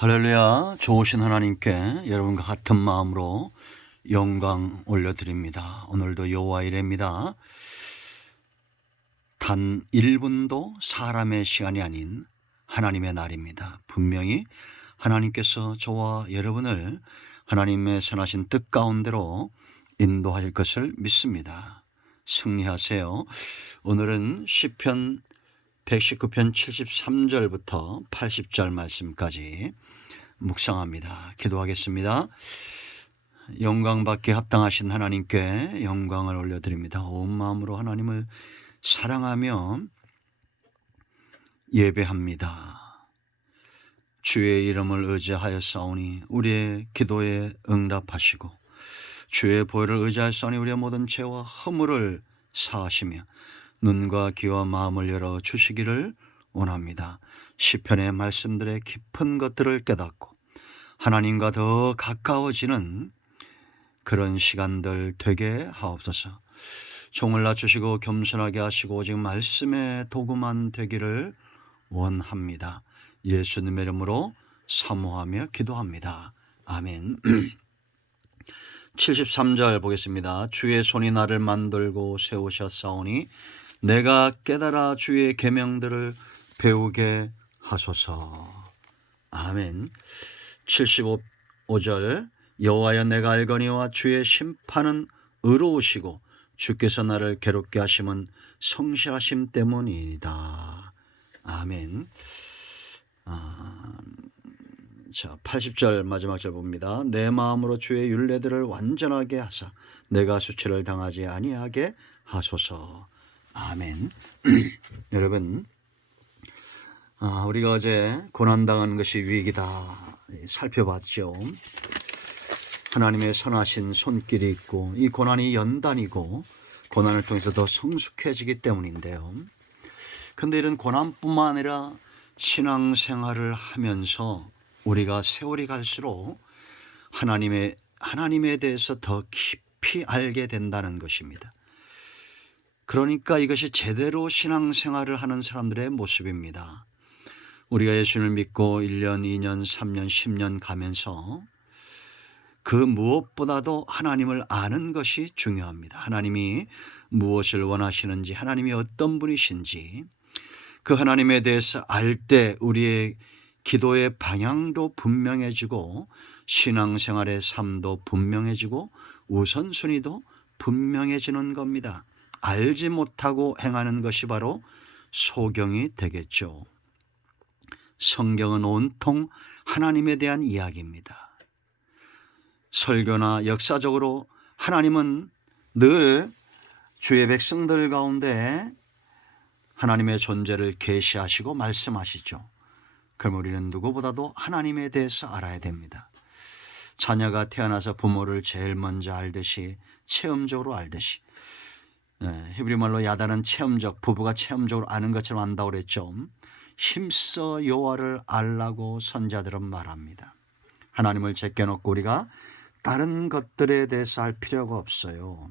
할렐루야. 좋으신 하나님께 여러분과 같은 마음으로 영광 올려드립니다. 오늘도 여호와 이레입니다. 단 1분도 사람의 시간이 아닌 하나님의 날입니다. 분명히 하나님께서 저와 여러분을 하나님의 선하신 뜻 가운데로 인도할 것을 믿습니다. 승리하세요. 오늘은 시편 119편 73절부터 80절 말씀까지 묵상합니다. 기도하겠습니다. 영광받기에 합당하신 하나님께 영광을 올려드립니다. 온 마음으로 하나님을 사랑하며 예배합니다. 주의 이름을 의지하였사오니 우리의 기도에 응답하시고 주의 보혈을 의지하였사오니 우리의 모든 죄와 허물을 사하시며 눈과 귀와 마음을 열어 주시기를 원합니다. 시편의 말씀들의 깊은 것들을 깨닫고 하나님과 더 가까워지는 그런 시간들 되게 하옵소서. 종을 낮추시고 겸손하게 하시고 오직 말씀의 도구만 되기를 원합니다. 예수님의 이름으로 사모하며 기도합니다. 아멘. 73절 보겠습니다. 주의 손이 나를 만들고 세우셨사오니 내가 깨달아 주의 계명들을 배우게 하소서. 아멘. 75절 여호와여 내가 알거니와 주의 심판은 의로우시고 주께서 나를 괴롭게 하심은 성실하심 때문이다. 아멘. 자, 80절 마지막 절 봅니다. 내 마음으로 주의 율례들을 완전하게 하사 내가 수치를 당하지 아니하게 하소서. 아멘. 여러분, 우리가 어제 고난당하는 것이 유익이다 살펴봤죠. 하나님의 선하신 손길이 있고 이 고난이 연단이고 고난을 통해서 더 성숙해지기 때문인데요. 그런데 이런 고난뿐만 아니라 신앙생활을 하면서 우리가 세월이 갈수록 하나님에 대해서 더 깊이 알게 된다는 것입니다. 그러니까 이것이 제대로 신앙생활을 하는 사람들의 모습입니다. 우리가 예수를 믿고 1년, 2년, 3년, 10년 가면서 그 무엇보다도 하나님을 아는 것이 중요합니다. 하나님이 무엇을 원하시는지, 하나님이 어떤 분이신지 그 하나님에 대해서 알 때 우리의 기도의 방향도 분명해지고 신앙생활의 삶도 분명해지고 우선순위도 분명해지는 겁니다. 알지 못하고 행하는 것이 바로 소경이 되겠죠. 성경은 온통 하나님에 대한 이야기입니다. 설교나 역사적으로 하나님은 늘 주의 백성들 가운데 하나님의 존재를 계시하시고 말씀하시죠. 그럼 우리는 누구보다도 하나님에 대해서 알아야 됩니다. 자녀가 태어나서 부모를 제일 먼저 알듯이 체험적으로 알듯이 히브리 말로 야단은 체험적, 부부가 체험적으로 아는 것처럼 안다고 그랬죠. 힘써 여호와를 알라고 선자들은 말합니다. 하나님을 제껴놓고 우리가 다른 것들에 대해서 알 필요가 없어요.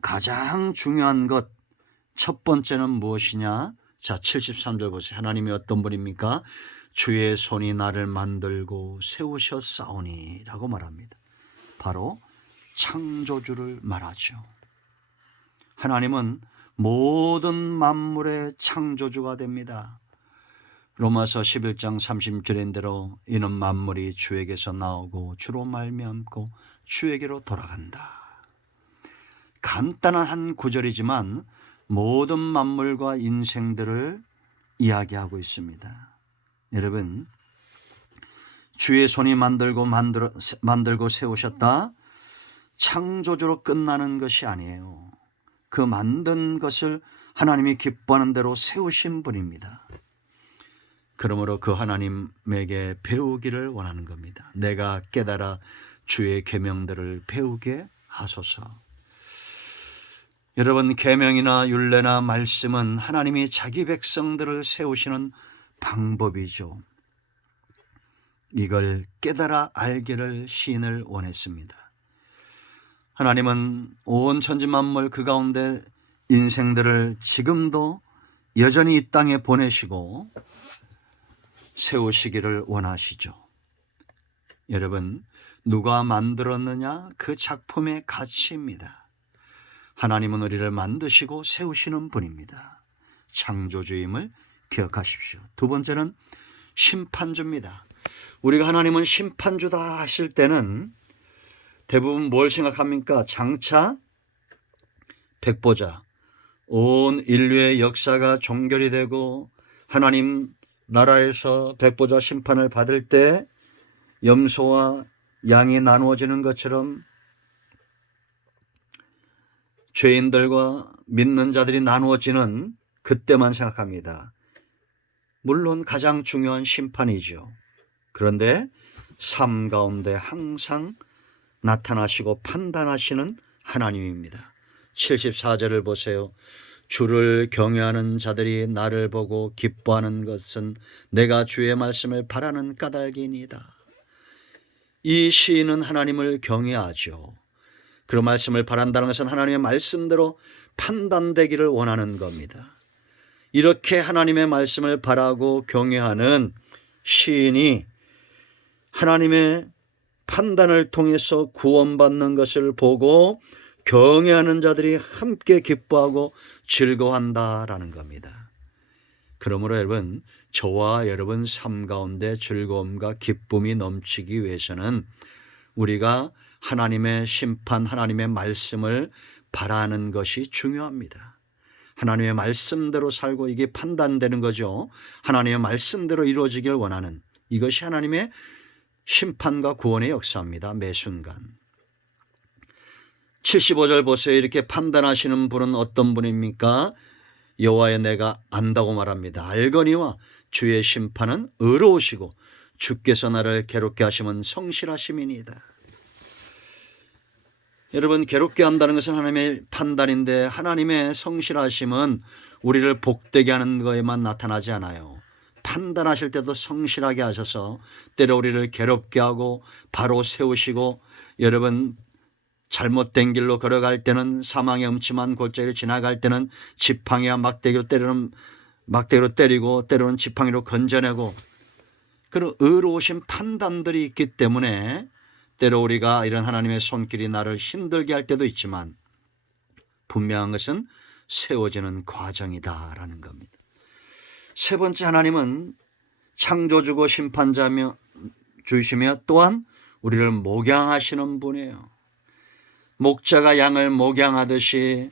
가장 중요한 것 첫 번째는 무엇이냐? 자, 73절 보세요. 하나님이 어떤 분입니까? 주의 손이 나를 만들고 세우셨사오니 라고 말합니다. 바로 창조주를 말하죠. 하나님은 모든 만물의 창조주가 됩니다. 로마서 11장 30절인대로 이는 만물이 주에게서 나오고 주로 말미암고 주에게로 돌아간다. 간단한 한 구절이지만 모든 만물과 인생들을 이야기하고 있습니다. 여러분, 주의 손이 만들고 세우셨다. 창조주로 끝나는 것이 아니에요. 그 만든 것을 하나님이 기뻐하는 대로 세우신 분입니다. 그러므로 그 하나님에게 배우기를 원하는 겁니다. 내가 깨달아 주의 계명들을 배우게 하소서. 여러분, 계명이나 율례나 말씀은 하나님이 자기 백성들을 세우시는 방법이죠. 이걸 깨달아 알기를 시인을 원했습니다. 하나님은 온 천지 만물 그 가운데 인생들을 지금도 여전히 이 땅에 보내시고 세우시기를 원하시죠. 여러분, 누가 만들었느냐? 그 작품의 가치입니다. 하나님은 우리를 만드시고 세우시는 분입니다. 창조주임을 기억하십시오. 두 번째는 심판주입니다. 우리가 하나님은 심판주다 하실 때는 대부분 뭘 생각합니까? 장차 백보자, 온 인류의 역사가 종결이 되고 하나님 나라에서 백보자 심판을 받을 때 염소와 양이 나누어지는 것처럼 죄인들과 믿는 자들이 나누어지는 그때만 생각합니다. 물론 가장 중요한 심판이죠. 그런데 삶 가운데 항상 나타나시고 판단하시는 하나님입니다. 74절을 보세요. 주를 경외하는 자들이 나를 보고 기뻐하는 것은 내가 주의 말씀을 바라는 까닭이니이다. 이 시인은 하나님을 경외하죠. 그 말씀을 바란다는 것은 하나님의 말씀대로 판단되기를 원하는 겁니다. 이렇게 하나님의 말씀을 바라고 경외하는 시인이 하나님의 판단을 통해서 구원받는 것을 보고 경외하는 자들이 함께 기뻐하고 즐거워한다라는 겁니다. 그러므로 여러분, 저와 여러분 삶 가운데 즐거움과 기쁨이 넘치기 위해서는 우리가 하나님의 심판, 하나님의 말씀을 바라는 것이 중요합니다. 하나님의 말씀대로 살고 이게 판단되는 거죠. 하나님의 말씀대로 이루어지길 원하는 이것이 하나님의 심판과 구원의 역사입니다. 매 순간. 75절 보세요. 이렇게 판단하시는 분은 어떤 분입니까? 여호와의 내가 안다고 말합니다. 알거니와 주의 심판은 의로우시고 주께서 나를 괴롭게 하시면 성실하심이니이다. 여러분, 괴롭게 한다는 것은 하나님의 판단인데 하나님의 성실하심은 우리를 복되게 하는 것에만 나타나지 않아요. 판단하실 때도 성실하게 하셔서 때로 우리를 괴롭게 하고 바로 세우시고, 여러분 잘못된 길로 걸어갈 때는 사망의 음침한 골짜기를 지나갈 때는 지팡이와 막대기로 때리고 때로는 지팡이로 건져내고, 그런 의로우신 판단들이 있기 때문에 때로 우리가 이런 하나님의 손길이 나를 힘들게 할 때도 있지만 분명한 것은 세워지는 과정이다라는 겁니다. 세 번째, 하나님은 창조주고 심판자며 주시며 또한 우리를 목양하시는 분이에요. 목자가 양을 목양하듯이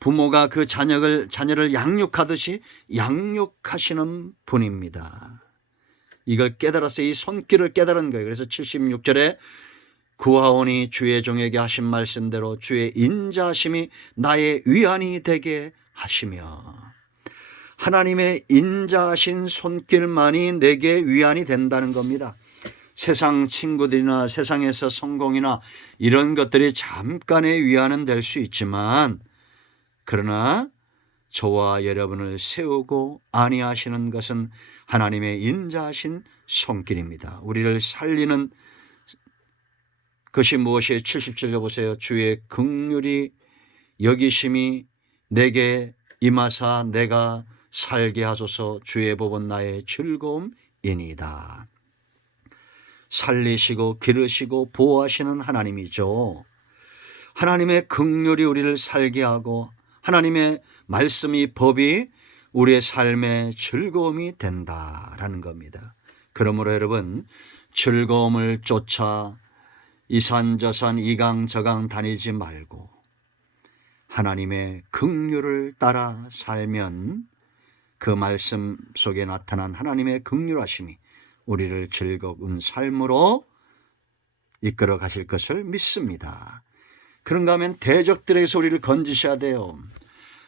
부모가 그 자녀를 양육하듯이 양육하시는 분입니다. 이걸 깨달아서 이 손길을 깨달은 거예요. 그래서 76절에 구하오니 주의 종에게 하신 말씀대로 주의 인자하심이 나의 위안이 되게 하시며, 하나님의 인자하신 손길만이 내게 위안이 된다는 겁니다. 세상 친구들이나 세상에서 성공이나 이런 것들이 잠깐의 위안은 될 수 있지만, 그러나 저와 여러분을 세우고 안위하시는 것은 하나님의 인자하신 손길입니다. 우리를 살리는 것이 무엇이에요? 77절 보세요. 주의 긍휼이 여기심이 내게 임하사 내가 살게 하소서. 주의 법은 나의 즐거움이니이다. 살리시고 기르시고 보호하시는 하나님이죠. 하나님의 긍휼이 우리를 살게 하고 하나님의 말씀이 법이 우리의 삶의 즐거움이 된다라는 겁니다. 그러므로 여러분, 즐거움을 쫓아 이산저산 이강저강 다니지 말고 하나님의 긍휼을 따라 살면 그 말씀 속에 나타난 하나님의 긍휼하심이 우리를 즐거운 삶으로 이끌어 가실 것을 믿습니다. 그런가 하면 대적들에게서 우리를 건지셔야 돼요.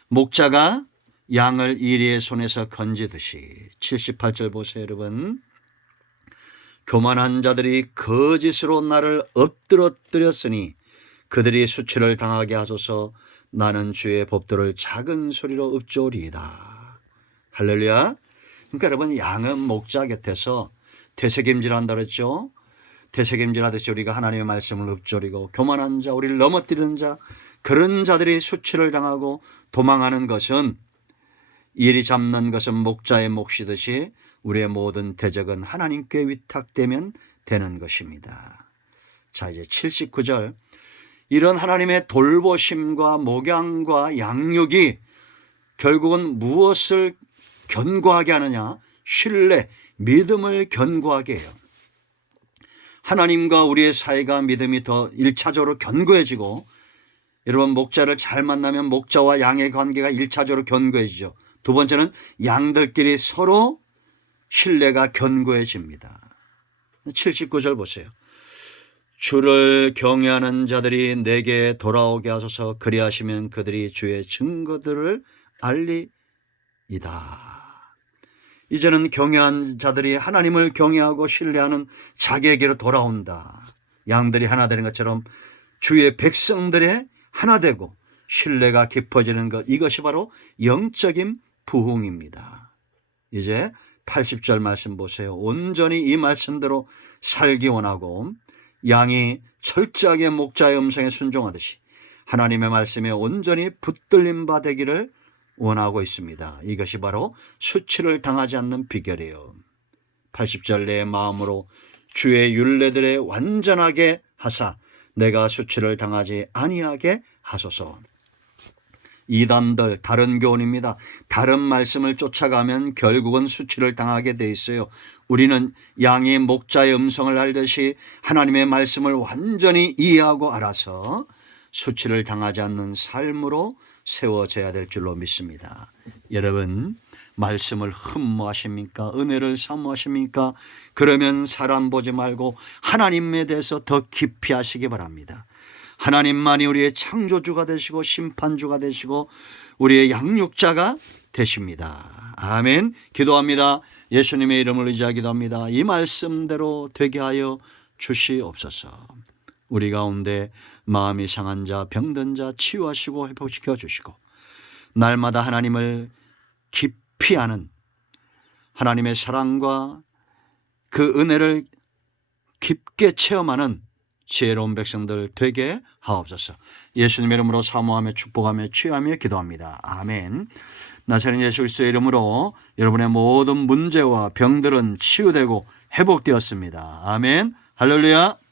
목자가 양을 이리의 손에서 건지듯이. 78절 보세요, 여러분. 교만한 자들이 거짓으로 나를 엎드러뜨렸으니 그들이 수치를 당하게 하소서. 나는 주의 법도를 작은 소리로 읊조리이다. 할렐루야. 그러니까 여러분, 양은 목자 곁에서 되새김질한다 그랬죠. 되새김질하듯이 우리가 하나님의 말씀을 읊조리고, 교만한 자, 우리를 넘어뜨리는 자, 그런 자들이 수치를 당하고 도망하는 것은 이리 잡는 것은 목자의 몫이듯이 우리의 모든 대적은 하나님께 위탁되면 되는 것입니다. 자, 이제 79절. 이런 하나님의 돌보심과 목양과 양육이 결국은 무엇을 견고하게 하느냐? 신뢰, 믿음을 견고하게 해요. 하나님과 우리의 사이가 믿음이 더 1차적으로 견고해지고, 여러분 목자를 잘 만나면 목자와 양의 관계가 1차적으로 견고해지죠. 두 번째는 양들끼리 서로 신뢰가 견고해집니다. 79절 보세요. 주를 경외하는 자들이 내게 돌아오게 하소서. 그리하시면 그들이 주의 증거들을 알리이다. 이제는 경외한 자들이 하나님을 경외하고 신뢰하는 자기에게로 돌아온다. 양들이 하나 되는 것처럼 주의 백성들의 하나 되고 신뢰가 깊어지는 것, 이것이 바로 영적인 부흥입니다. 이제 80절 말씀 보세요. 온전히 이 말씀대로 살기 원하고 양이 철저하게 목자의 음성에 순종하듯이 하나님의 말씀에 온전히 붙들림 바 되기를 원하고 있습니다. 이것이 바로 수치를 당하지 않는 비결이에요. 80절 내 마음으로 주의 율례들에 완전하게 하사 내가 수치를 당하지 아니하게 하소서. 이단들, 다른 교훈입니다. 다른 말씀을 쫓아가면 결국은 수치를 당하게 돼 있어요. 우리는 양이 목자의 음성을 알듯이 하나님의 말씀을 완전히 이해하고 알아서 수치를 당하지 않는 삶으로 세워져야 될 줄로 믿습니다. 여러분, 말씀을 흠모하십니까? 은혜를 사모하십니까? 그러면 사람 보지 말고 하나님에 대해서 더 깊이 하시기 바랍니다. 하나님만이 우리의 창조주가 되시고 심판주가 되시고 우리의 양육자가 되십니다. 아멘. 기도합니다. 예수님의 이름을 의지하여 기도합니다. 이 말씀대로 되게 하여 주시옵소서. 우리 가운데 마음이 상한 자, 병든 자 치유하시고 회복시켜 주시고 날마다 하나님을 깊이 아는 하나님의 사랑과 그 은혜를 깊게 체험하는 지혜로운 백성들 되게 하옵소서. 예수님의 이름으로 사모하며 축복하며 취하며 기도합니다. 아멘. 나사렛 예수 그리스도의 이름으로 여러분의 모든 문제와 병들은 치유되고 회복되었습니다. 아멘. 할렐루야.